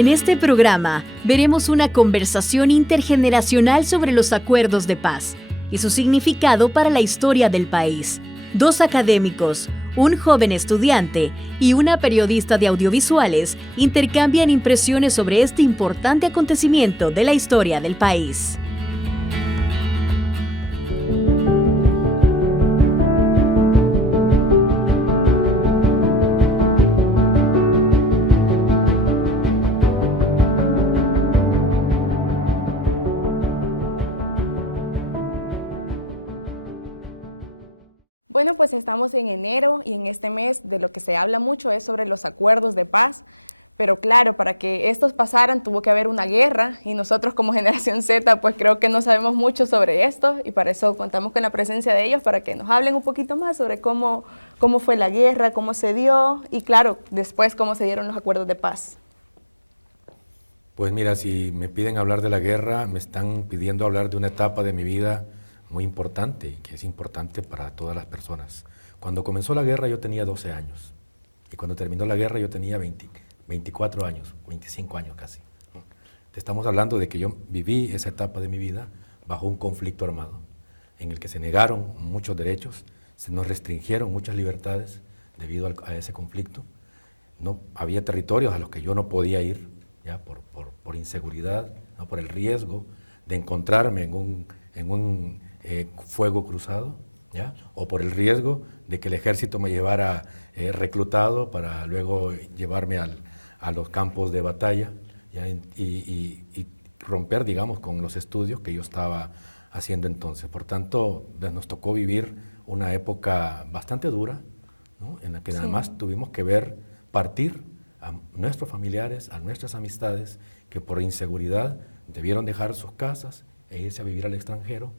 En este programa veremos una conversación intergeneracional sobre los acuerdos de paz y su significado para la historia del país. Dos académicos, un joven estudiante y una periodista de audiovisuales intercambian impresiones sobre este importante acontecimiento de la historia del país. Bueno, pues estamos en enero y en este mes de lo que se habla mucho es sobre los acuerdos de paz, pero claro, para que estos pasaran tuvo que haber una guerra y nosotros como generación Z pues creo que no sabemos mucho sobre esto y para eso contamos con la presencia de ellos para que nos hablen un poquito más sobre cómo fue la guerra, cómo se dio y claro, después cómo se dieron los acuerdos de paz. Pues mira, si me piden hablar de la guerra, me están pidiendo hablar de una etapa de mi vida muy importante, que es importante para todas las personas. Cuando comenzó la guerra yo tenía 12 años y cuando terminó la guerra yo tenía 24 años, 25 años casi. Te estamos hablando de que yo viví esa etapa de mi vida bajo un conflicto armado en el que se negaron muchos derechos, se nos restringieron muchas libertades debido a ese conflicto. No, había territorios a los que yo no podía ir ya por inseguridad, ¿no? Por el riesgo de encontrarme en un fuego cruzado, ¿ya? O por el riesgo de que el ejército me llevara reclutado para luego llevarme a los campos de batalla, ¿ya? Y romper, digamos, con los estudios que yo estaba haciendo entonces. Por tanto, nos tocó vivir una época bastante dura, ¿no? En la que además tuvimos que ver partir a nuestros familiares, a nuestras amistades, que por inseguridad debieron dejar sus casas e irse a vivir al extranjero.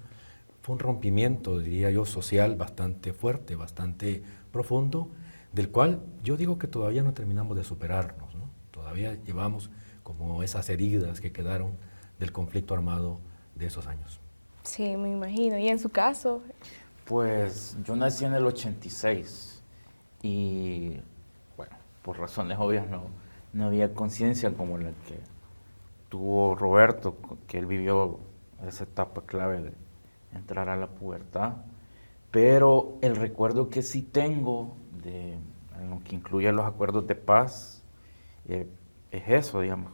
Fue un rompimiento, diría yo, social bastante fuerte, bastante profundo, del cual yo digo que todavía no terminamos de superarnos, ¿no? Todavía llevamos como esas heridas que quedaron del conflicto armado de esos años. Sí, me imagino. ¿Y en su caso? Pues yo nací en el 86 y, bueno, por razones obvias no había conciencia como la que tuvo Roberto, que él vivió esa etapa clave de entrar a la pubertad, pero el recuerdo que sí tengo en lo que incluye los acuerdos de paz es eso, digamos.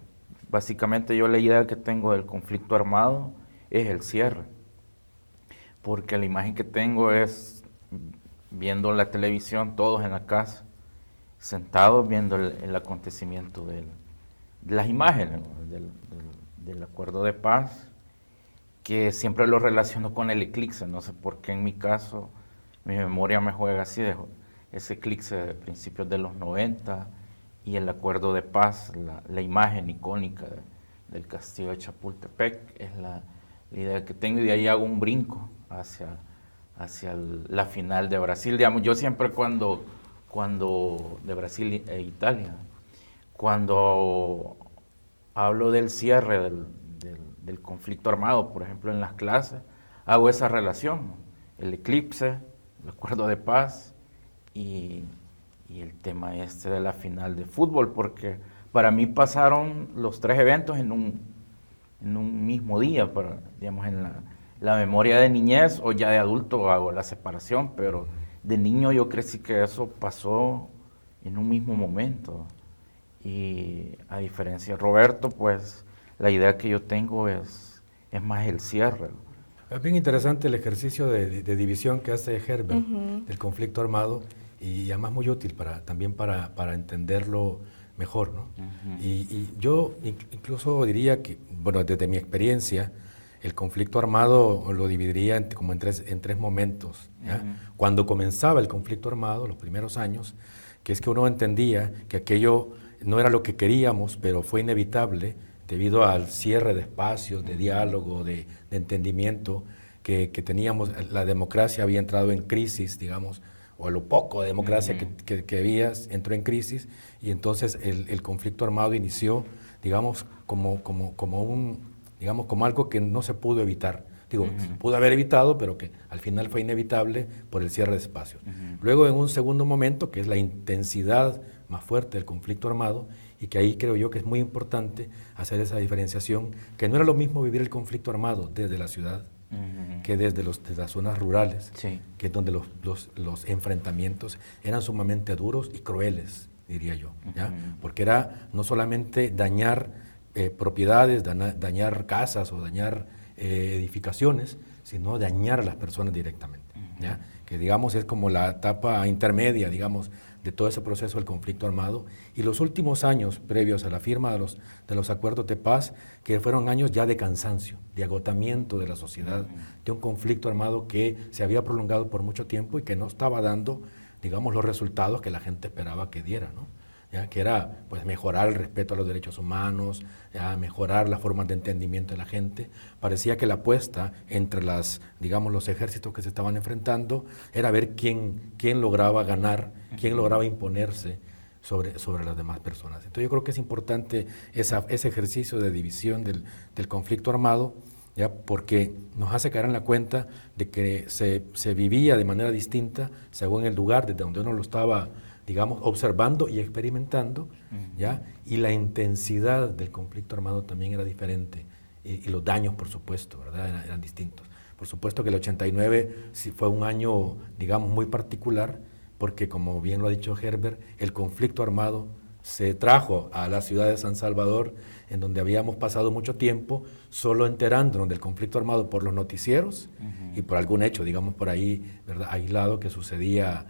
Básicamente yo la idea que tengo del conflicto armado es el cierre, porque la imagen que tengo es viendo la televisión, todos en la casa, sentados viendo el acontecimiento de las imágenes, ¿no? del acuerdo de paz, que siempre lo relaciono con el eclipse, no sé por qué en mi caso, mi memoria me juega así, ese eclipse de principios de los 90 y el acuerdo de paz, la imagen icónica del castillo de Chapultepec, es la idea que tengo y de ahí hago un brinco hacia la final de Brasil. Digamos, yo siempre cuando de Brasil e Italia, cuando hablo del cierre del conflicto armado, por ejemplo, en las clases, hago esa relación, ¿no? El eclipse, el acuerdo de paz y el tema de la final de fútbol, porque para mí pasaron los tres eventos en un mismo día, digamos, en la memoria de niñez o ya de adulto hago la separación, pero de niño yo crecí que eso pasó en un mismo momento. Y a diferencia de Roberto, pues la idea que yo tengo es más el cierre. Es bien interesante el ejercicio de división que hace Herbert del conflicto armado y además muy útil también para entenderlo mejor, ¿no? Y yo incluso diría que, bueno, desde mi experiencia, el conflicto armado lo dividiría como en tres momentos, ¿ya? Cuando comenzaba el conflicto armado, los primeros años, que es que uno entendía que aquello no era lo que queríamos, pero fue inevitable debido al cierre de espacios, de diálogo, de entendimiento que teníamos. La democracia había entrado en crisis, digamos, o lo poco de democracia que había entró en crisis, y entonces el conflicto armado inició, digamos, como algo que no se pudo evitar. Digo, se pudo haber evitado, pero que al final fue inevitable por el cierre de espacios. Luego, en un segundo momento, que es la intensidad más fuerte del conflicto armado, y que ahí creo yo que es muy importante hacer esa diferenciación, que no era lo mismo vivir el conflicto armado desde la ciudad que desde las zonas rurales, Sí. que es donde los enfrentamientos eran sumamente duros y crueles, diría yo, ¿ya? Porque era no solamente dañar propiedades, dañar casas o dañar edificaciones, sino dañar a las personas directamente, ¿ya? Que digamos es como la etapa intermedia, digamos, de todo ese proceso del conflicto armado, y los últimos años previos a la firma de los acuerdos de paz, que fueron años ya de cansancio, de agotamiento de la sociedad, de un conflicto armado que se había prolongado por mucho tiempo y que no estaba dando, digamos, los resultados que la gente esperaba que diera, ¿no? ¿Ya? Que era pues mejorar el respeto a los derechos humanos, ya, mejorar las formas de entendimiento de la gente. Parecía que la apuesta entre los ejércitos que se estaban enfrentando era ver quién lograba ganar, quién lograba imponerse sobre las demás personas. Entonces yo creo que es importante ese ejercicio de división del conflicto armado, ¿ya? Porque nos hace caer en la cuenta de que se vivía de manera distinta según el lugar desde donde uno lo estaba, digamos, observando y experimentando, ¿ya? Y la intensidad del conflicto armado también era diferente, y los daños, por supuesto, ¿verdad? Eran distintos. Por supuesto que el 89 sí fue un año, digamos, muy particular, porque como bien lo ha dicho Herbert, el conflicto armado se trajo a la ciudad de San Salvador, en donde habíamos pasado mucho tiempo solo enterándonos del conflicto armado por los noticieros y por algún hecho, digamos, por ahí, ¿verdad?, aislado que sucedía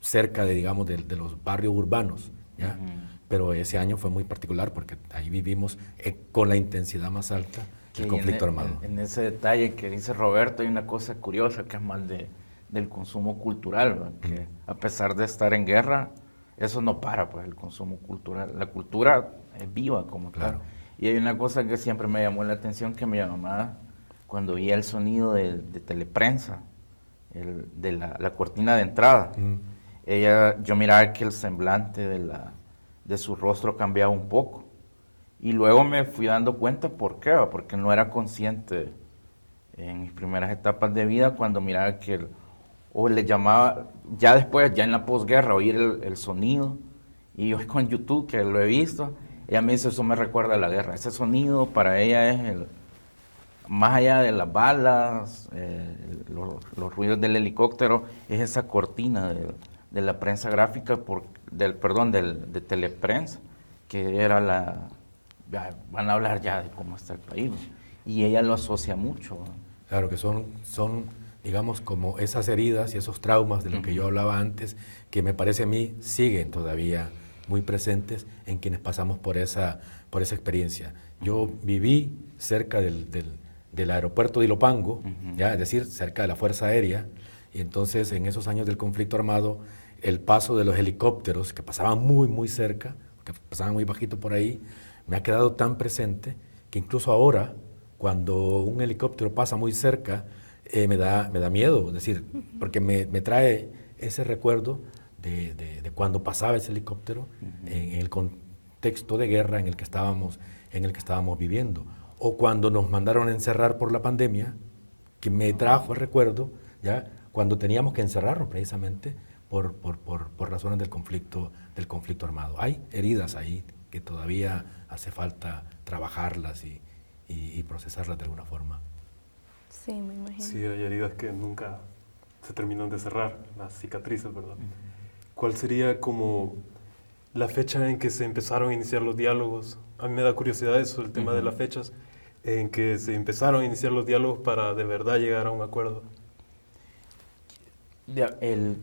cerca de, digamos, de los barrios urbanos, ¿ya? Pero ese año fue muy particular porque ahí vivimos con la intensidad más alta del conflicto armado. En ese detalle que dice Roberto hay una cosa curiosa que es más del consumo cultural, ¿verdad? Que a pesar de estar en guerra, eso no para, pues, el consumo cultural. La cultura es viva como Claro. tal. Y hay una cosa que siempre me llamó la atención, que mi mamá, cuando oía el sonido de teleprensa, de la cortina de entrada, yo miraba que el semblante de su rostro cambiaba un poco. Y luego me fui dando cuenta por qué, porque no era consciente en mis primeras etapas de vida cuando miraba que, o le llamaba, ya después, ya en la posguerra, oír el sonido, y hoy con YouTube, que lo he visto, ella me dice, eso me recuerda a la guerra. Ese sonido para ella es más allá de las balas, los ruidos del helicóptero, es esa cortina de la prensa gráfica, de teleprensa, que era van a hablar ya de cómo está el país, ¿no? Y ella lo asocia mucho, ¿no? Claro que son, digamos, como esas heridas y esos traumas de los que yo hablaba antes, que me parece a mí siguen todavía muy presentes en quienes pasamos por esa experiencia. Yo viví cerca del aeropuerto de Ilopango, ¿ya? Es decir, cerca de la Fuerza Aérea, y entonces en esos años del conflicto armado, el paso de los helicópteros, que pasaban muy, muy cerca, que pasaban muy bajito por ahí, me ha quedado tan presente que incluso ahora, cuando un helicóptero pasa muy cerca, me da miedo, es decir, porque me trae ese recuerdo de cuando pasaba ese helicóptero en el contexto de guerra en el que estábamos viviendo. O cuando nos mandaron a encerrar por la pandemia, que me trajo el recuerdo, ¿ya?, cuando teníamos que encerrarnos precisamente por razones del conflicto armado. Hay heridas ahí que todavía hace falta trabajarlas y procesarlas de alguna forma. Sí, me imagino. Sí, hay heridas que nunca se terminan de cerrar, las cicatrices, ¿verdad? ¿Cuál sería como la fecha en que se empezaron a iniciar los diálogos? A mí me da curiosidad eso, el tema de las fechas en que se empezaron a iniciar los diálogos para de verdad llegar a un acuerdo.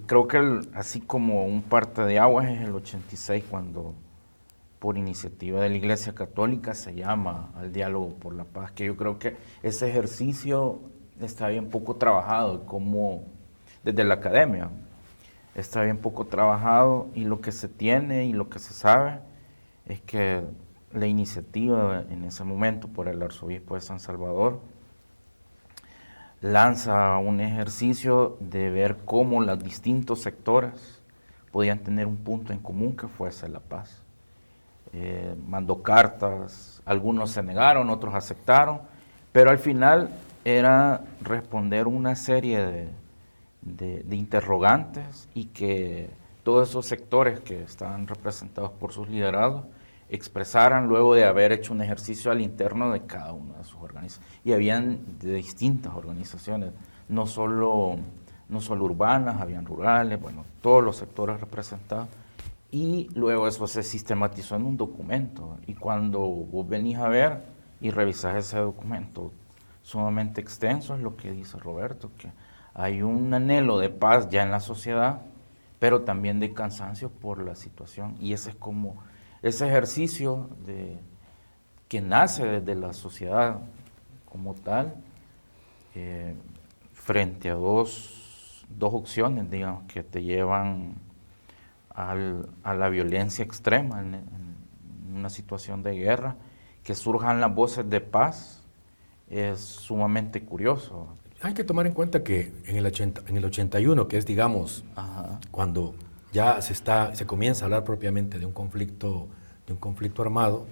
Creo que así como un parteaguas es el 86, cuando por iniciativa de la Iglesia Católica se llama al diálogo por la paz, que yo creo que ese ejercicio está bien poco trabajado, como desde la academia está bien poco trabajado, y lo que se tiene y lo que se sabe es que la iniciativa en ese momento por el arzobispo de San Salvador lanza un ejercicio de ver cómo los distintos sectores podían tener un punto en común que fuese la paz. Mandó cartas, algunos se negaron, otros aceptaron, pero al final era responder una serie de interrogantes, y que todos esos sectores que estaban representados por sus liderados expresaran luego de haber hecho un ejercicio al interno de cada una de sus organizaciones. Y habían de distintas organizaciones, no solo urbanas, habían rurales, bueno, todos los sectores representados. Y luego eso se sistematizó en un documento. Y cuando vos venís a ver y revisás ese documento sumamente extenso, es lo que dice Roberto, que hay un anhelo de paz ya en la sociedad, pero también de cansancio por la situación. Y ese es como ese ejercicio que nace desde la sociedad como tal, frente a dos opciones, digamos, que te llevan a la violencia extrema en una situación de guerra, que surjan las voces de paz, es sumamente curioso. Hay que tomar en cuenta que en el 81, que es, digamos, Ajá. cuando ya se comienza a hablar propiamente de un conflicto armado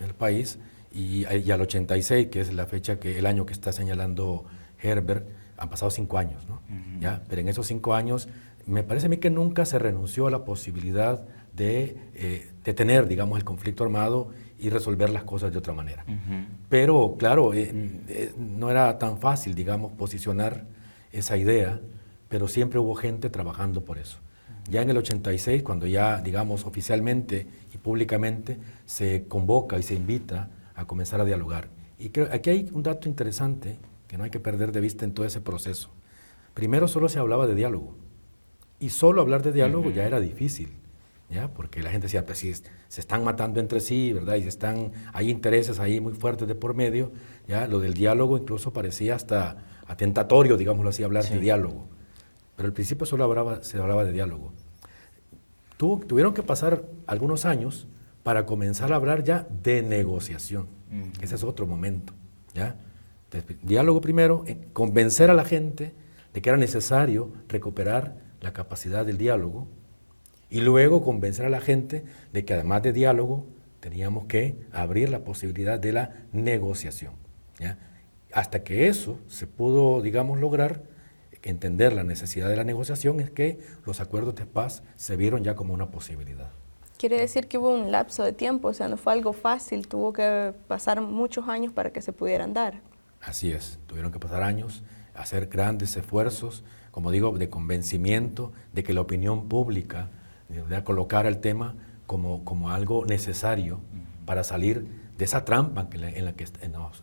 en el país, y al 86, que es la fecha, el año que está señalando Herbert, han pasado 5 años, ¿no? Uh-huh. ¿Ya? Pero en esos 5 años, me parece a mí que nunca se renunció a la posibilidad de tener, digamos, el conflicto armado y resolver las cosas de otra manera. Uh-huh. Pero, claro, no era tan fácil, digamos, posicionar esa idea, pero siempre hubo gente trabajando por eso. Ya en el 86, cuando ya, digamos, oficialmente y públicamente se convoca y se invita a comenzar a dialogar. Y creo, aquí hay un dato interesante que no hay que perder de vista en todo ese proceso. Primero solo se hablaba de diálogo, y solo hablar de diálogo ya era difícil, ¿ya? Porque la gente decía, pues si se están matando entre sí, ¿verdad? Y hay intereses ahí muy fuertes de por medio, ¿ya? Lo del diálogo incluso parecía hasta atentatorio, digámoslo así, hablar de diálogo. Pero al principio solo se hablaba de diálogo. Tuvieron que pasar algunos años para comenzar a hablar ya de negociación. Ese es otro momento, ¿ya? Diálogo primero, convencer a la gente de que era necesario recuperar la capacidad del diálogo, y luego convencer a la gente de que además de diálogo teníamos que abrir la posibilidad de la negociación, ¿ya? Hasta que eso se pudo, digamos, lograr, entender la necesidad de la negociación, es que los acuerdos de paz se vieron ya como una posibilidad. Quiere decir que hubo un lapso de tiempo, o sea, no fue algo fácil, tuvo que pasar muchos años para que se pudieran dar. Así es, tuvieron que pasar años, hacer grandes esfuerzos, como digo, de convencimiento, de que la opinión pública colocara el tema como algo necesario para salir de esa trampa en la que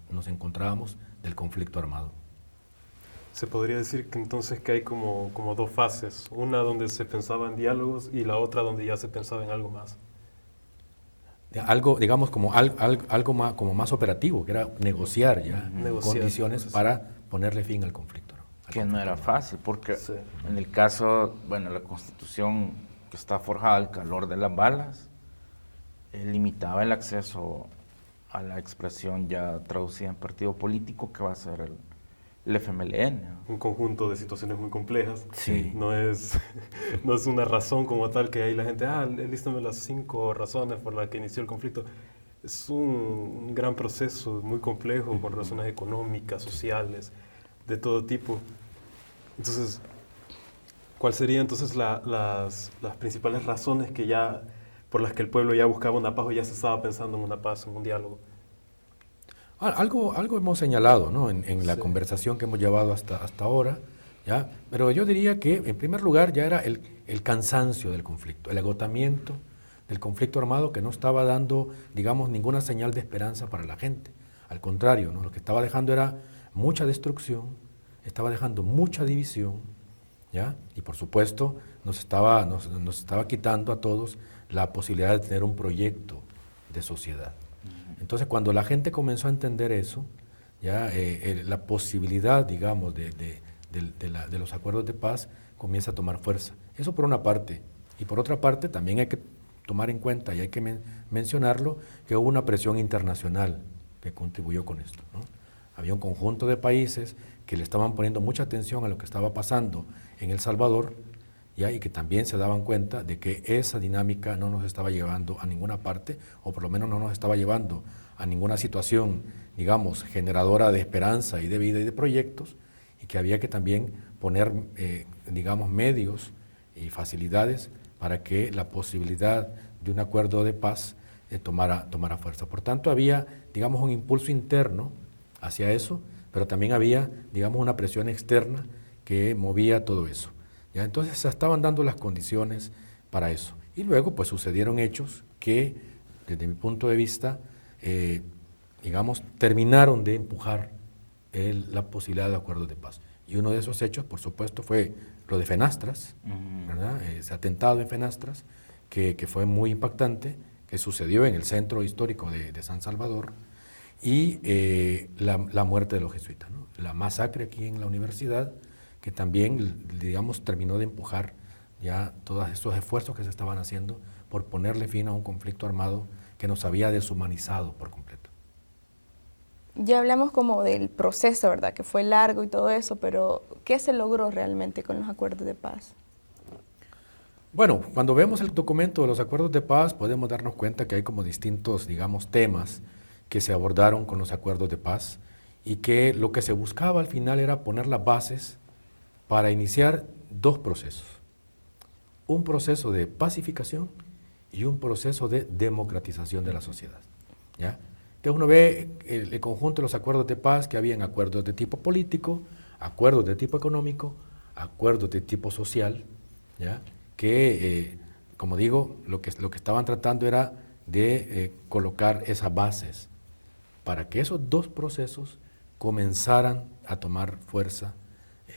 nos encontrábamos del conflicto armado. Se podría decir que entonces que hay como dos fases, una donde se pensaba en diálogos y la otra donde ya se pensaba en algo más. Algo, digamos, algo más, como más operativo, que era negociar ya condiciones para ponerle fin al conflicto. Que no era fácil, porque en el caso, bueno, la Constitución que está forjada al calor de las balas, limitaba el acceso a la expresión ya traducida en partido político, que va a ser el FMLN. Un conjunto de situaciones muy complejas. Sí. No es una razón como tal que ahí la gente, lístame las 5 razones por las que inició el conflicto. Es un gran proceso muy complejo por razones económicas, sociales, de todo tipo. Entonces, ¿cuáles serían entonces las principales razones por las que el pueblo ya buscaba una paz o ya se estaba pensando en una paz, en un diálogo? Algo hemos señalado, ¿no? en la conversación que hemos llevado hasta ahora, ¿ya? Pero yo diría que, en primer lugar, ya era el cansancio del conflicto, el agotamiento del conflicto armado, que no estaba dando, digamos, ninguna señal de esperanza para la gente. Al contrario, ¿no? Lo que estaba dejando era mucha destrucción, estaba dejando mucha división, ¿ya? Y por supuesto nos estaba quitando a todos la posibilidad de tener un proyecto de sociedad. Entonces, cuando la gente comenzó a entender eso, ya la posibilidad, digamos, de los acuerdos de paz comienza a tomar fuerza. Eso por una parte. Y por otra parte, también hay que tomar en cuenta y hay que mencionarlo, que hubo una presión internacional que contribuyó con esto, ¿no? Había un conjunto de países que le estaban poniendo mucha atención a lo que estaba pasando en El Salvador, ¿ya? Y que también se daban cuenta de que esa dinámica no nos estaba llevando a ninguna parte, o por lo menos no nos estaba llevando a ninguna situación, digamos, generadora de esperanza y de vida y de proyectos, y que había que también poner, digamos, medios y facilidades para que la posibilidad de un acuerdo de paz tomara fuerza. Por tanto, había, digamos, un impulso interno hacia eso, pero también había, digamos, una presión externa que movía todo eso. ¿Ya? Entonces se estaban dando las condiciones para eso. Y luego, pues, sucedieron hechos que, desde mi punto de vista, digamos, terminaron de empujar la posibilidad de acuerdos de paz. Y uno de esos hechos, por supuesto, fue lo de Fenastras, ¿verdad? Ese atentado en Fenastras, que fue muy impactante, que sucedió en el centro histórico de San Salvador, y la muerte de los jesuitas, ¿no? La masacre aquí en la universidad, que también, digamos, terminó de empujar ya todos esos esfuerzos que se estaban haciendo por ponerle fin a un conflicto armado que nos había deshumanizado por completo. Ya hablamos como del proceso, ¿verdad? Que fue largo y todo eso, pero ¿qué se logró realmente con los acuerdos de paz? Bueno, cuando vemos el documento de los acuerdos de paz, podemos darnos cuenta que hay como distintos, digamos, temas que se abordaron con los acuerdos de paz y que lo que se buscaba al final era poner las bases para iniciar dos procesos. Un proceso de pacificación y un proceso de democratización de la sociedad, ¿ya? Entonces uno ve el conjunto de los acuerdos de paz, que habían acuerdos de tipo político, acuerdos de tipo económico, acuerdos de tipo social, ¿ya? Que, como digo, lo que estaban tratando era de colocar esas bases para que esos dos procesos comenzaran a tomar fuerza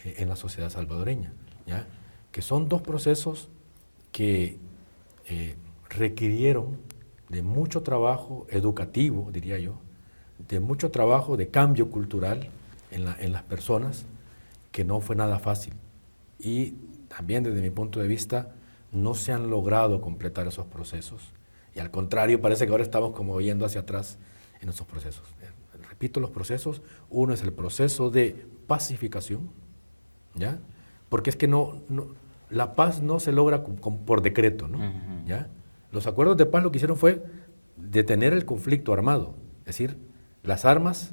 en la sociedad salvadoreña, ¿ya? Que son dos procesos que requirieron de mucho trabajo educativo, diría yo, de mucho trabajo de cambio cultural en las personas, que no fue nada fácil. Y también desde mi punto de vista no se han logrado completar esos procesos. Y al contrario, parece que ahora estamos como yendo hacia atrás en esos procesos. Repito los procesos. Uno es el proceso de pacificación, ¿ya? Porque es que la paz no se logra por decreto, ¿no? ¿Ya? Los acuerdos de paz lo que hicieron fue detener el conflicto armado, es decir, las armas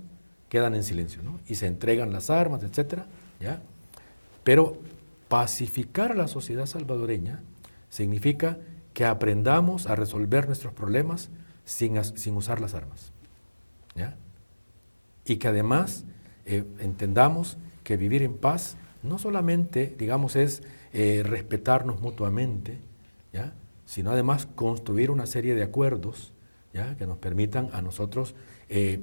quedan en silencio, ¿no? Y se entregan las armas, etcétera, ¿ya? Pero pacificar a la sociedad salvadoreña significa que aprendamos a resolver nuestros problemas sin usar las armas, ¿ya? Y que además entendamos que vivir en paz no solamente, digamos, es respetarnos mutuamente, ¿ya? Sino además construir una serie de acuerdos, ¿ya? Que nos permitan a nosotros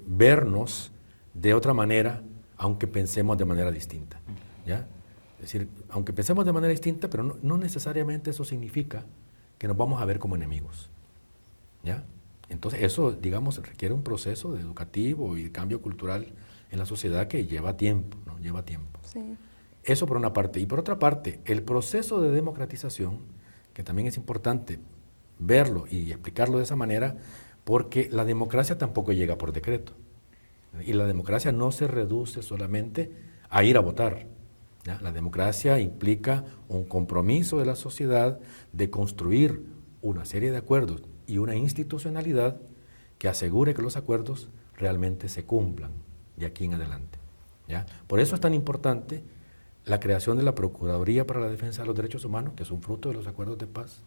vernos de otra manera, aunque pensemos de manera distinta, ¿ya? Es decir, aunque pensemos de manera distinta, pero no necesariamente eso significa que nos vamos a ver como enemigos, ¿ya? Entonces eso, digamos, requiere un proceso educativo y de cambio cultural en la sociedad que lleva tiempo, ¿no? Lleva tiempo. Sí. Eso por una parte. Y por otra parte, el proceso de democratización, que también es importante verlo y explicarlo de esa manera, porque la democracia tampoco llega por decreto. Y la democracia no se reduce solamente a ir a votar, ¿ya? La democracia implica un compromiso de la sociedad de construir una serie de acuerdos y una institucionalidad que asegure que los acuerdos realmente se cumplan de aquí en adelante, ¿ya? Por eso es tan importante la creación de la Procuraduría para la Defensa de los Derechos Humanos, que es un fruto de los acuerdos de paz,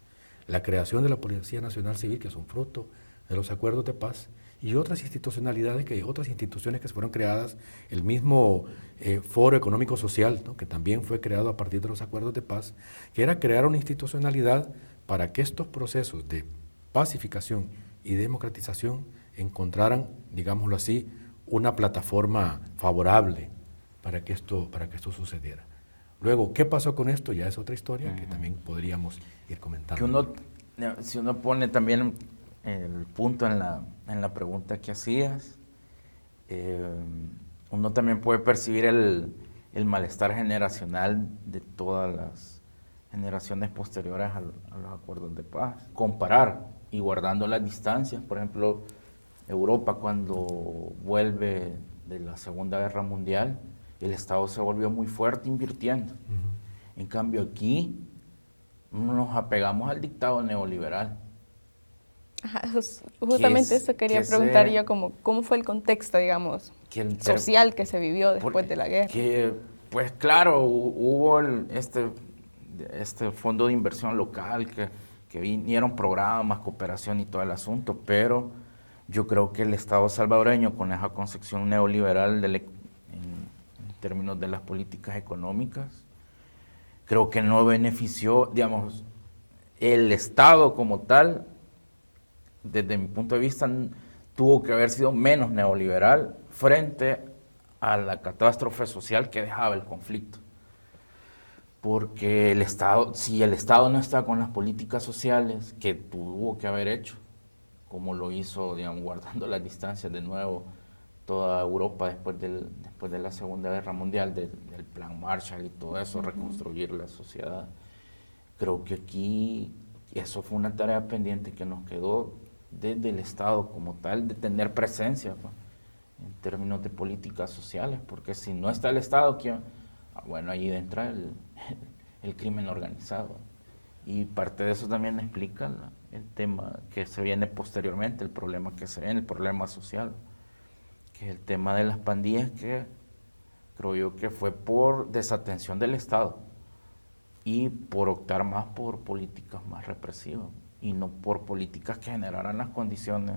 la creación de la Policía Nacional Civil, que es un fruto de los acuerdos de paz, y otras institucionalidades, otras instituciones que se fueron creadas, el mismo Foro Económico Social, ¿no? Que también fue creado a partir de los acuerdos de paz, que era crear una institucionalidad para que estos procesos de pacificación y democratización encontraran, digámoslo así, una plataforma favorable para que esto sucediera. Luego, ¿qué pasó con esto? Ya es otra historia que también podríamos ir comentando. Si uno pone también el punto en la pregunta que hacías, uno también puede percibir el malestar generacional de todas las generaciones posteriores a los acuerdos de paz. Comparar y guardando las distancias, por ejemplo, Europa cuando vuelve de la Segunda Guerra Mundial, el Estado se volvió muy fuerte invirtiendo. En cambio aquí nos apegamos al dictado neoliberal. Ajá, justamente eso quería preguntar yo, ¿cómo fue el contexto, digamos, social que se vivió después de la guerra? Pues claro, hubo este fondo de inversión local que que vinieron programas, cooperación y todo el asunto, pero yo creo que el Estado salvadoreño, con esa concepción neoliberal en términos de las políticas económicas, creo que no benefició, digamos, el Estado como tal, desde mi punto de vista, tuvo que haber sido menos neoliberal frente a la catástrofe social que dejaba el conflicto. Porque el Estado, si el Estado no está con las políticas sociales que tuvo que haber hecho, como lo hizo, digamos, guardando las distancias de nuevo toda Europa después de la Segunda Guerra Mundial, del Plan Marshall y todo eso, reconstruir la sociedad. Creo que aquí eso fue una tarea pendiente que nos quedó desde el Estado como tal, de tener presencia, pues, en términos de políticas sociales, porque si no está el Estado, bueno, ahí entra el crimen organizado. Y parte de eso también explica el tema que se viene posteriormente, el problema que se viene, el problema social, que es el tema de las pandillas, que creo yo que fue por desatención del Estado y por optar más por políticas más represivas y no por políticas que generaran las condiciones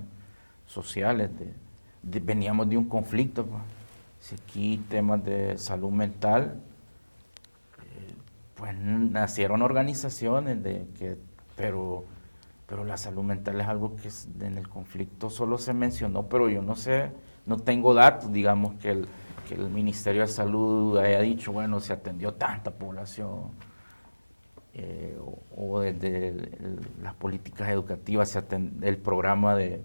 sociales. Veníamos de un conflicto, pues. Si aquí temas de salud mental, pues nacieron organizaciones pero la salud mental es algo que en el conflicto solo se mencionó, pero yo no sé, no tengo datos, digamos, que el Ministerio de Salud haya dicho, bueno, se atendió tanta población, o desde las políticas educativas, el programa de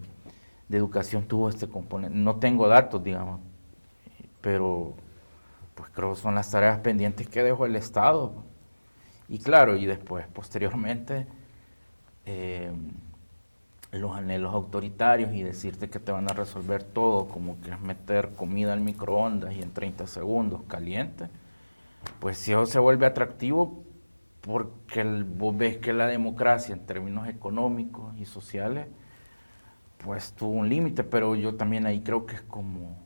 educación tuvo este componente. No tengo datos, digamos, pero pues creo que son las tareas pendientes que dejó el Estado. Y claro, y después, posteriormente, los anhelos autoritarios y decirte que te van a resolver todo, como que es meter comida al microondas y en 30 segundos caliente, pues si eso se vuelve atractivo, porque vos ves que la democracia en términos económicos y sociales, pues tuvo un límite, pero yo también ahí creo que es como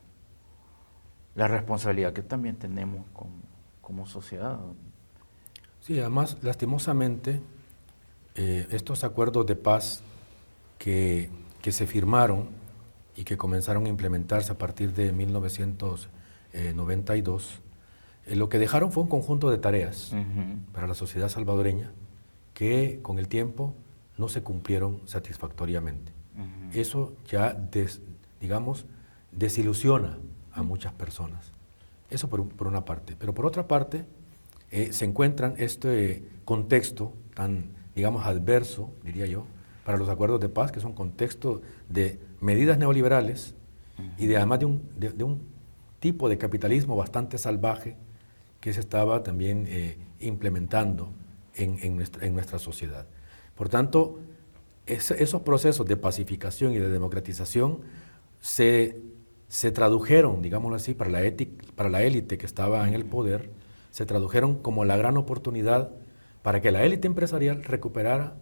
la responsabilidad que también tenemos como sociedad. Sí, además, lastimosamente, estos acuerdos de paz que se firmaron y que comenzaron a implementarse a partir de 1992, lo que dejaron fue un conjunto de tareas para la sociedad salvadoreña que con el tiempo no se cumplieron satisfactoriamente. Eso ya, digamos, desilusiona a muchas personas. Eso por una parte. Pero por otra parte, se encuentran este contexto tan, digamos, adverso, diría yo, para los acuerdos de paz, que es un contexto de medidas neoliberales y además de un tipo de capitalismo bastante salvaje que se estaba también implementando en nuestra sociedad. Por tanto, esos procesos de pacificación y de democratización se tradujeron, digámoslo así, para la élite que estaba en el poder, se tradujeron como la gran oportunidad para que la élite empresarial recuperara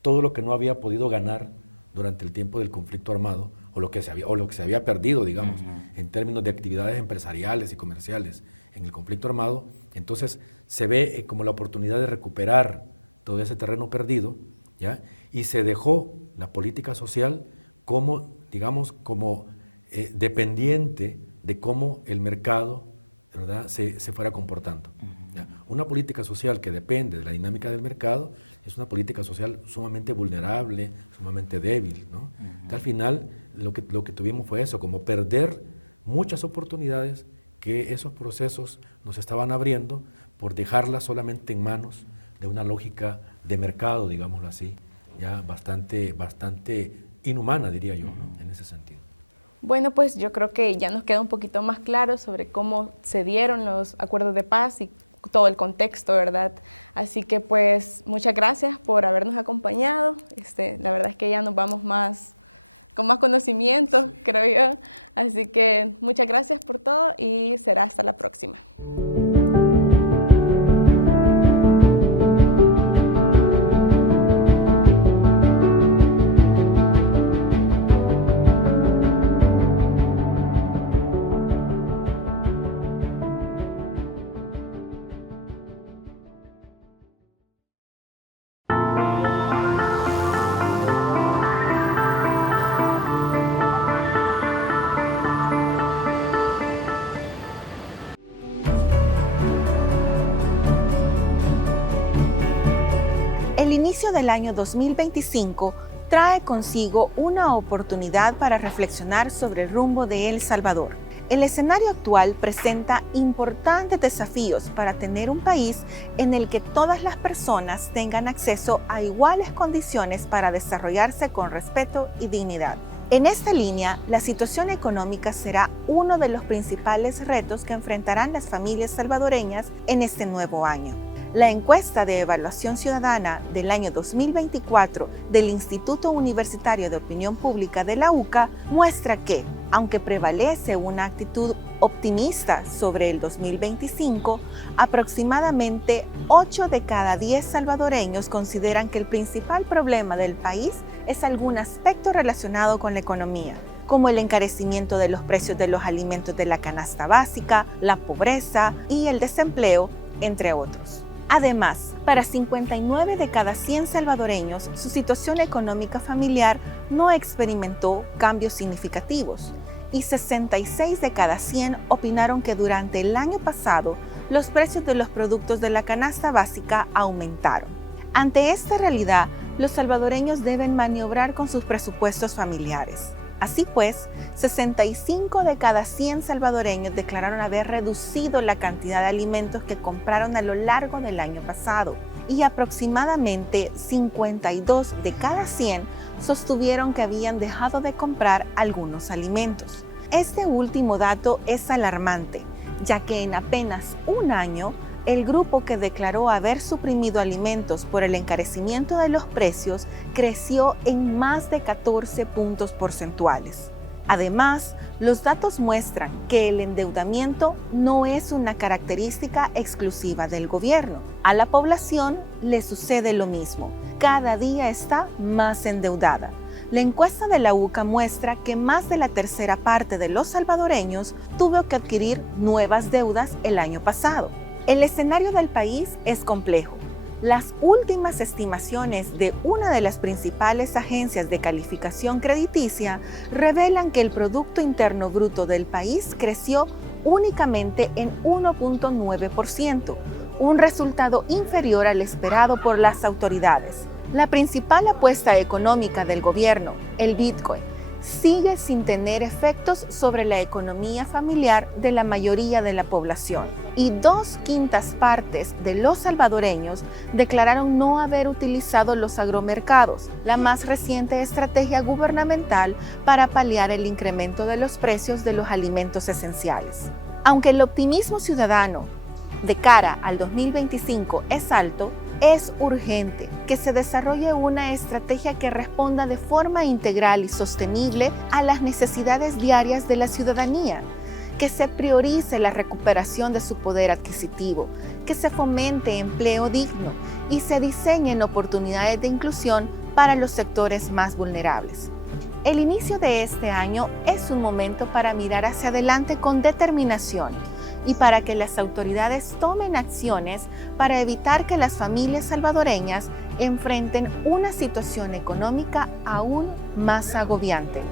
todo lo que no había podido ganar durante el tiempo del conflicto armado, o lo que se había perdido, digamos, en términos de actividades empresariales y comerciales en el conflicto armado. Entonces se ve como la oportunidad de recuperar todo ese terreno perdido, ¿ya? Y se dejó la política social como, digamos, como dependiente de cómo el mercado, ¿verdad?, se fuera comportando. ¿Ya? Una política social que depende de la dinámica del mercado es una política social sumamente vulnerable, sumamente débil, ¿no? Al final, lo que tuvimos fue eso, como perder muchas oportunidades que esos procesos nos estaban abriendo por dejarlas solamente en manos de una lógica de mercado, digámoslo así, ya bastante inhumana, diría yo, ¿no?, en ese sentido. Bueno, pues yo creo que ya nos queda un poquito más claro sobre cómo se dieron los acuerdos de paz y todo el contexto, ¿verdad? Así que pues muchas gracias por habernos acompañado. La verdad es que ya nos vamos con más conocimiento, creo yo. Así que muchas gracias por todo y será hasta la próxima. inicio del año 2025 trae consigo una oportunidad para reflexionar sobre el rumbo de El Salvador. El escenario actual presenta importantes desafíos para tener un país en el que todas las personas tengan acceso a iguales condiciones para desarrollarse con respeto y dignidad. En esta línea, la situación económica será uno de los principales retos que enfrentarán las familias salvadoreñas en este nuevo año. La encuesta de evaluación ciudadana del año 2024 del Instituto Universitario de Opinión Pública de la UCA muestra que, aunque prevalece una actitud optimista sobre el 2025, aproximadamente 8 de cada 10 salvadoreños consideran que el principal problema del país es algún aspecto relacionado con la economía, como el encarecimiento de los precios de los alimentos de la canasta básica, la pobreza y el desempleo, entre otros. Además, para 59 de cada 100 salvadoreños, su situación económica familiar no experimentó cambios significativos y 66 de cada 100 opinaron que durante el año pasado los precios de los productos de la canasta básica aumentaron. Ante esta realidad, los salvadoreños deben maniobrar con sus presupuestos familiares. Así pues, 65 de cada 100 salvadoreños declararon haber reducido la cantidad de alimentos que compraron a lo largo del año pasado y aproximadamente 52 de cada 100 sostuvieron que habían dejado de comprar algunos alimentos. Este último dato es alarmante, ya que en apenas un año, el grupo que declaró haber suprimido alimentos por el encarecimiento de los precios creció en más de 14 puntos porcentuales. Además, los datos muestran que el endeudamiento no es una característica exclusiva del gobierno. A la población le sucede lo mismo. Cada día está más endeudada. La encuesta de la UCA muestra que más de la tercera parte de los salvadoreños tuvo que adquirir nuevas deudas el año pasado. El escenario del país es complejo. Las últimas estimaciones de una de las principales agencias de calificación crediticia revelan que el Producto Interno Bruto del país creció únicamente en 1.9%, un resultado inferior al esperado por las autoridades. La principal apuesta económica del gobierno, el Bitcoin, sigue sin tener efectos sobre la economía familiar de la mayoría de la población y 2/5 partes de los salvadoreños declararon no haber utilizado los agromercados, la más reciente estrategia gubernamental para paliar el incremento de los precios de los alimentos esenciales. Aunque el optimismo ciudadano de cara al 2025 es alto, es urgente que se desarrolle una estrategia que responda de forma integral y sostenible a las necesidades diarias de la ciudadanía, que se priorice la recuperación de su poder adquisitivo, que se fomente empleo digno y se diseñen oportunidades de inclusión para los sectores más vulnerables. El inicio de este año es un momento para mirar hacia adelante con determinación y para que las autoridades tomen acciones para evitar que las familias salvadoreñas enfrenten una situación económica aún más agobiante.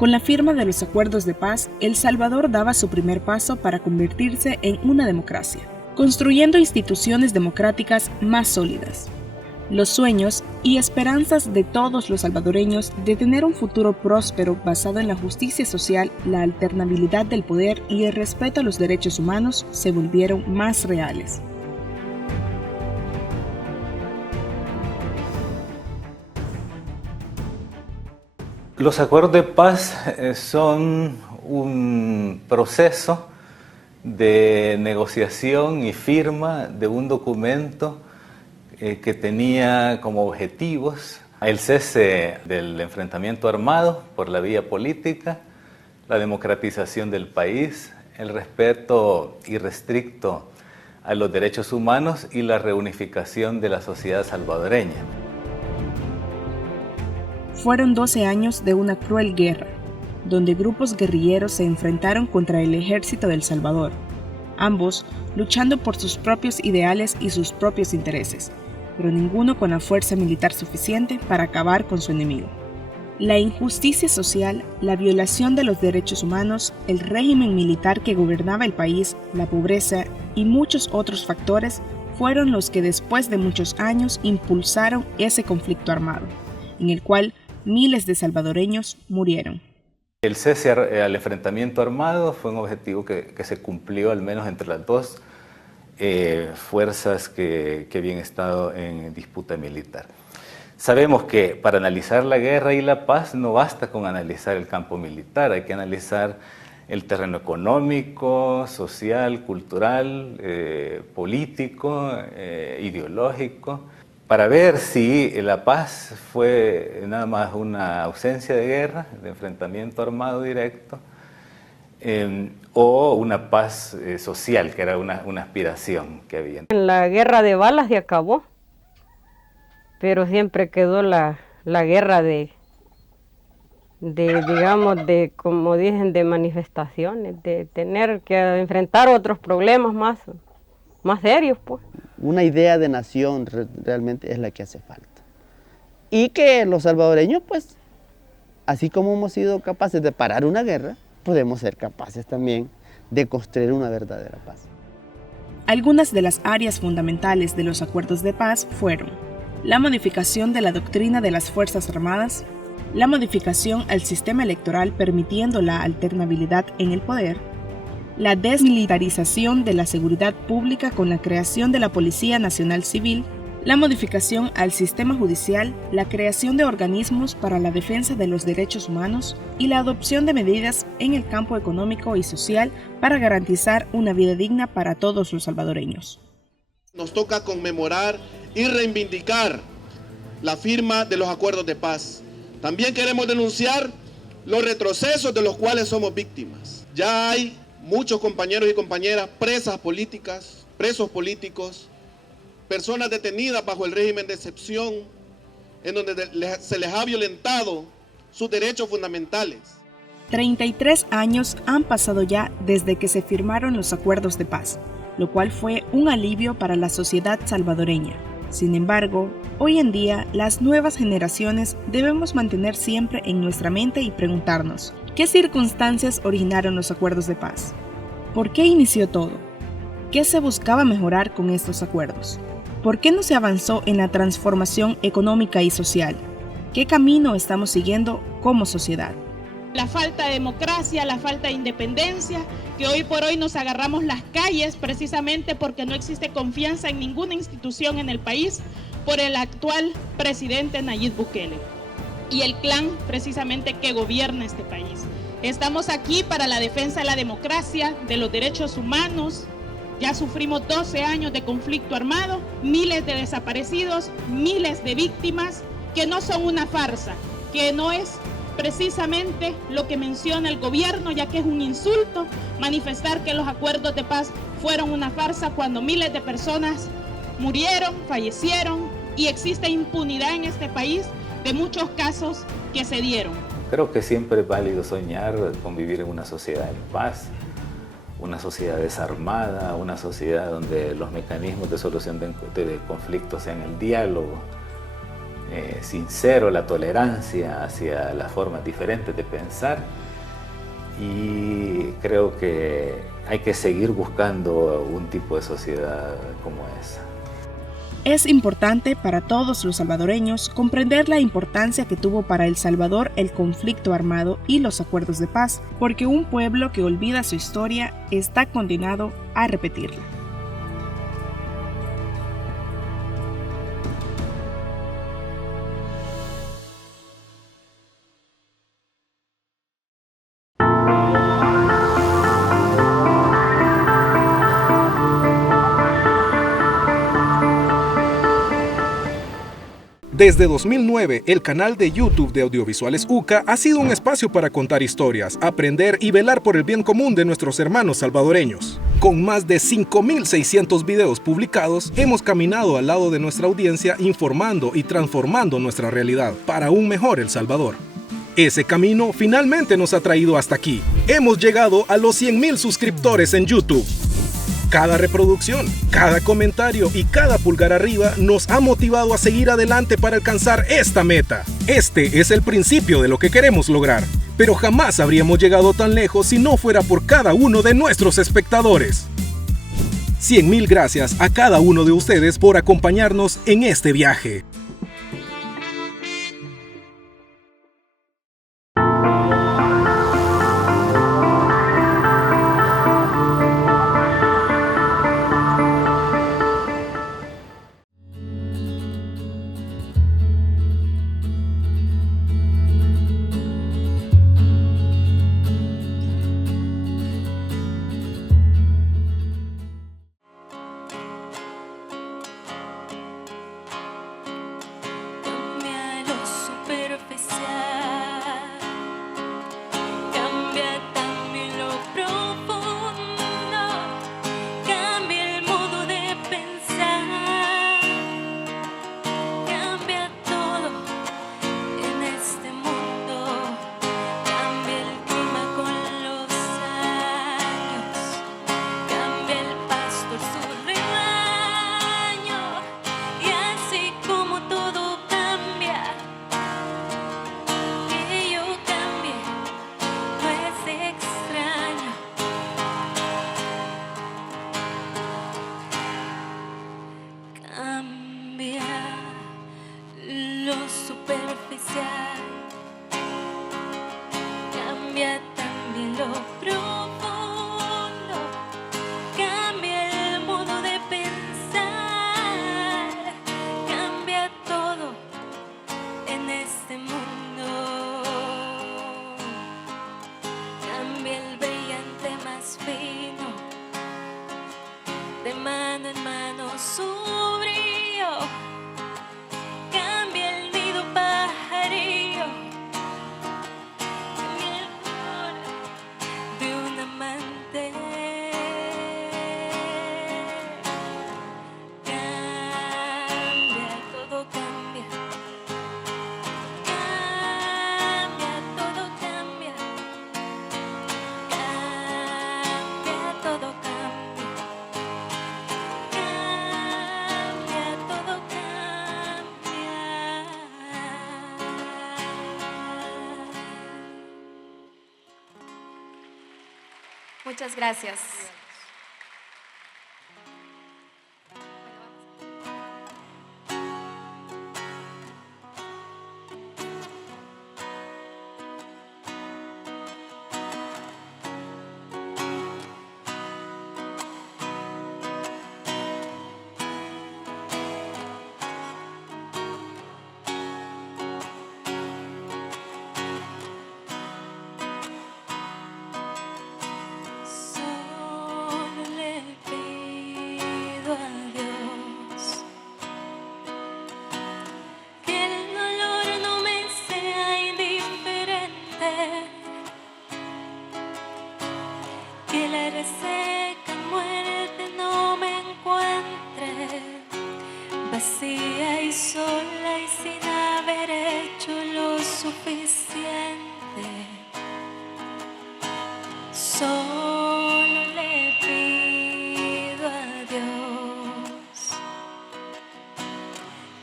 Con la firma de los acuerdos de paz, El Salvador daba su primer paso para convertirse en una democracia, construyendo instituciones democráticas más sólidas. Los sueños y esperanzas de todos los salvadoreños de tener un futuro próspero basado en la justicia social, la alternabilidad del poder y el respeto a los derechos humanos se volvieron más reales. Los acuerdos de paz son un proceso de negociación y firma de un documento que tenía como objetivos el cese del enfrentamiento armado por la vía política, la democratización del país, el respeto irrestricto a los derechos humanos y la reunificación de la sociedad salvadoreña. Fueron 12 años de una cruel guerra, donde grupos guerrilleros se enfrentaron contra el ejército de El Salvador, ambos luchando por sus propios ideales y sus propios intereses, pero ninguno con la fuerza militar suficiente para acabar con su enemigo. La injusticia social, la violación de los derechos humanos, el régimen militar que gobernaba el país, la pobreza y muchos otros factores fueron los que después de muchos años impulsaron ese conflicto armado, en el cual miles de salvadoreños murieron. El cese al enfrentamiento armado fue un objetivo que se cumplió al menos entre las dos fuerzas que habían estado en disputa militar. Sabemos que para analizar la guerra y la paz no basta con analizar el campo militar, hay que analizar el terreno económico, social, cultural, político, ideológico, para ver si la paz fue nada más una ausencia de guerra, de enfrentamiento armado directo, o una paz social, que era una aspiración que había. La guerra de balas se acabó, pero siempre quedó la guerra digamos, como dicen, de manifestaciones, de tener que enfrentar otros problemas más serios, pues. Una idea de nación realmente es la que hace falta. Y que los salvadoreños, pues, así como hemos sido capaces de parar una guerra, podemos ser capaces también de construir una verdadera paz. Algunas de las áreas fundamentales de los acuerdos de paz fueron la modificación de la doctrina de las Fuerzas Armadas, la modificación al sistema electoral permitiendo la alternabilidad en el poder, la desmilitarización de la seguridad pública con la creación de la Policía Nacional Civil, la modificación al sistema judicial, la creación de organismos para la defensa de los derechos humanos y la adopción de medidas en el campo económico y social para garantizar una vida digna para todos los salvadoreños. Nos toca conmemorar y reivindicar la firma de los acuerdos de paz. También queremos denunciar los retrocesos de los cuales somos víctimas. Ya hay muchos compañeros y compañeras presas políticas, presos políticos, personas detenidas bajo el régimen de excepción, en donde se les ha violentado sus derechos fundamentales. 33 años han pasado ya desde que se firmaron los acuerdos de paz, lo cual fue un alivio para la sociedad salvadoreña. Sin embargo, hoy en día las nuevas generaciones debemos mantener siempre en nuestra mente y preguntarnos, ¿qué circunstancias originaron los acuerdos de paz? ¿Por qué inició todo? ¿Qué se buscaba mejorar con estos acuerdos? ¿Por qué no se avanzó en la transformación económica y social? ¿Qué camino estamos siguiendo como sociedad? La falta de democracia, la falta de independencia, que hoy por hoy nos agarramos las calles precisamente porque no existe confianza en ninguna institución en el país por el actual presidente Nayib Bukele y el clan precisamente que gobierna este país. Estamos aquí para la defensa de la democracia, de los derechos humanos. Ya sufrimos 12 años de conflicto armado, miles de desaparecidos, miles de víctimas, que no son una farsa, que no es precisamente lo que menciona el gobierno, ya que es un insulto manifestar que los acuerdos de paz fueron una farsa cuando miles de personas murieron, fallecieron y existe impunidad en este país de muchos casos que se dieron. Creo que siempre es válido soñar con vivir en una sociedad en paz, una sociedad desarmada, una sociedad donde los mecanismos de solución de conflictos sean el diálogo sincero, la tolerancia hacia las formas diferentes de pensar, y creo que hay que seguir buscando un tipo de sociedad como esa. Es importante para todos los salvadoreños comprender la importancia que tuvo para El Salvador el conflicto armado y los acuerdos de paz, porque un pueblo que olvida su historia está condenado a repetirla. Desde 2009, el canal de YouTube de Audiovisuales UCA ha sido un espacio para contar historias, aprender y velar por el bien común de nuestros hermanos salvadoreños. Con más de 5.600 videos publicados, hemos caminado al lado de nuestra audiencia informando y transformando nuestra realidad para un mejor El Salvador. Ese camino finalmente nos ha traído hasta aquí. Hemos llegado a los 100,000 suscriptores en YouTube. Cada reproducción, cada comentario y cada pulgar arriba nos ha motivado a seguir adelante para alcanzar esta meta. Este es el principio de lo que queremos lograr, pero jamás habríamos llegado tan lejos si no fuera por cada uno de nuestros espectadores. 100,000 gracias a cada uno de ustedes por acompañarnos en este viaje. Muchas gracias. Vacía y sola y sin haber hecho lo suficiente. Solo le pido a Dios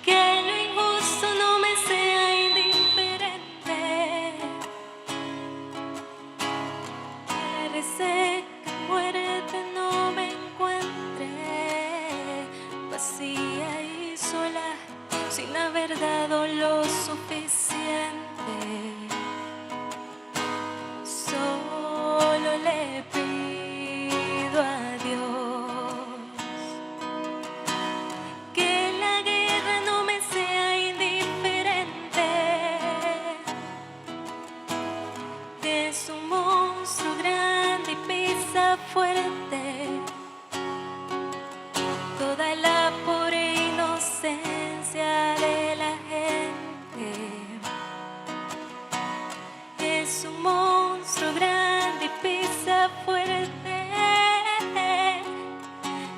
que lo injusto no me sea indiferente. Que reseca, muerte no me encuentre vacía y sola sin haber dado lo suficiente. Solo le pido a Dios que la guerra no me sea indiferente, que es un monstruo grande y pisa fuerte toda la pura inocencia de la gente. Es un monstruo grande y pisa fuerte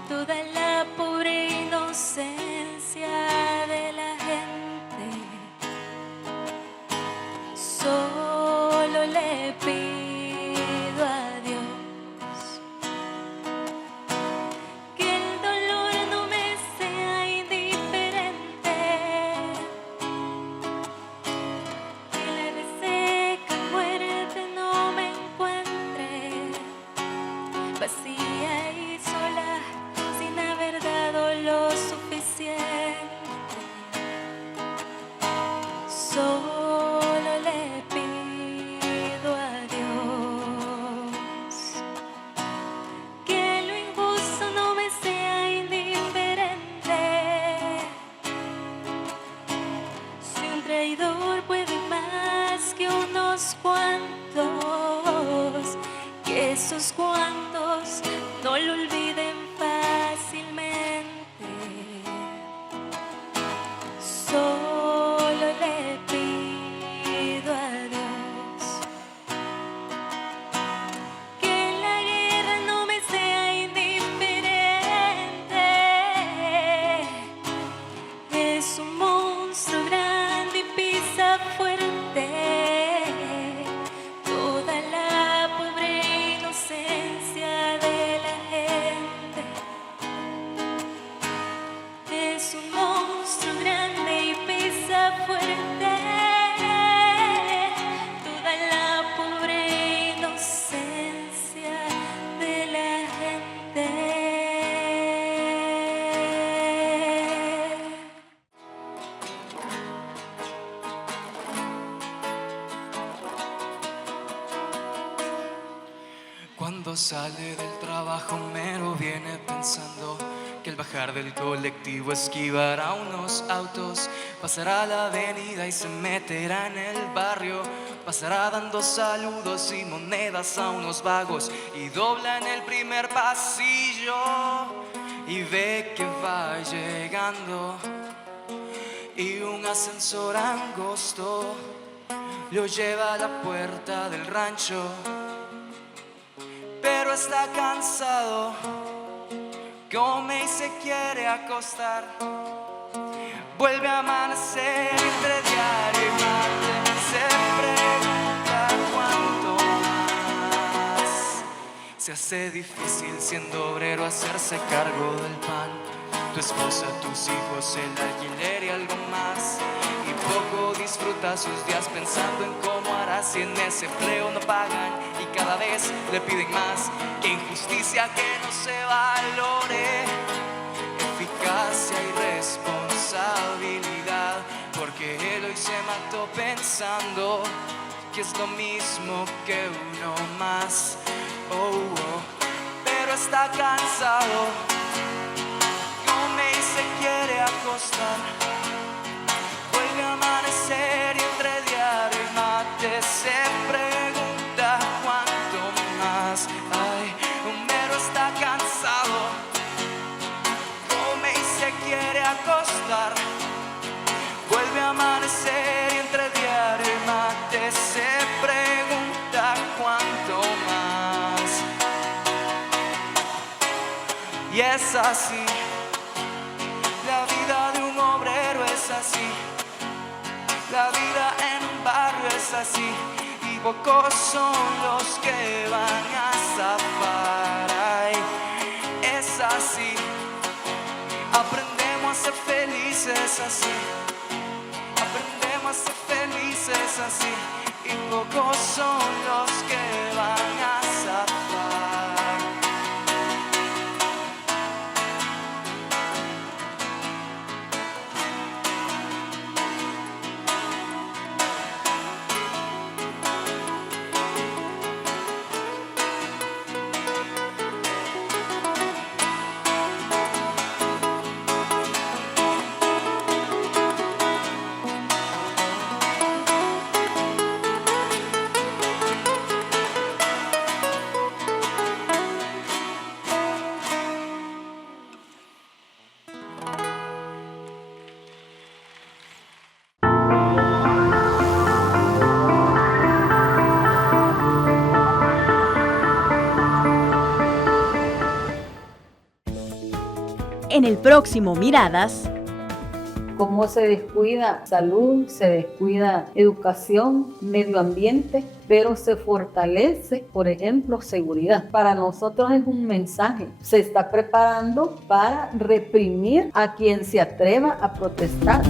toda la pura inocencia de la gente. vacía y sola, sin haber dado lo suficiente. Solo le pido a Dios que lo injusto no me sea indiferente. Si un traidor puede más que unos cuantos, que esos cuantos no lo olviden fácilmente. Solo le pido a Dios que en la guerra no me sea indiferente. Es un monstruo grande y pisa fuerte toda la pobre inocencia de la gente. Es un monstruo grande y pisa fuerte toda la pobre inocencia de la gente. Cuando sale del trabajo mero viene pensando que al bajar del colectivo esquivará unos autos, pasará la avenida y se meterá en el barrio, pasará dando saludos y monedas a unos vagos y dobla en el primer pasillo y ve que va llegando y un ascensor angosto lo lleva a la puerta del rancho. Pero está cansado, come y se quiere acostar. Vuelve a amanecer entre diario y martes. Se pregunta cuánto más. Se hace difícil siendo obrero hacerse cargo del pan. Tu esposa, tus hijos, el alquiler y algo más. Y poco disfruta sus días pensando en cómo hará si en ese empleo no pagan y cada vez le piden más. Qué injusticia que no se valore eficacia y responsabilidad, porque él hoy se mató pensando que es lo mismo que uno más. Pero está cansado, come y se quiere acostar. Vuelve a amanecer y entre diario y mate se pregunta cuánto más. Ay, Homero está cansado, come y se quiere acostar. Vuelve a amanecer y entre diario y mate se pregunta cuánto más. Y es así, la vida de un obrero es así. La vida en un barrio es así, y pocos son los que van a zafar. Ay, es así, aprendemos a ser felices así. Aprendemos a ser felices así, y pocos son los que van a zafar. En el próximo Miradas, cómo se descuida salud, se descuida educación, medio ambiente, pero se fortalece, por ejemplo, seguridad. Para nosotros es un mensaje. Se está preparando para reprimir a quien se atreva a protestar.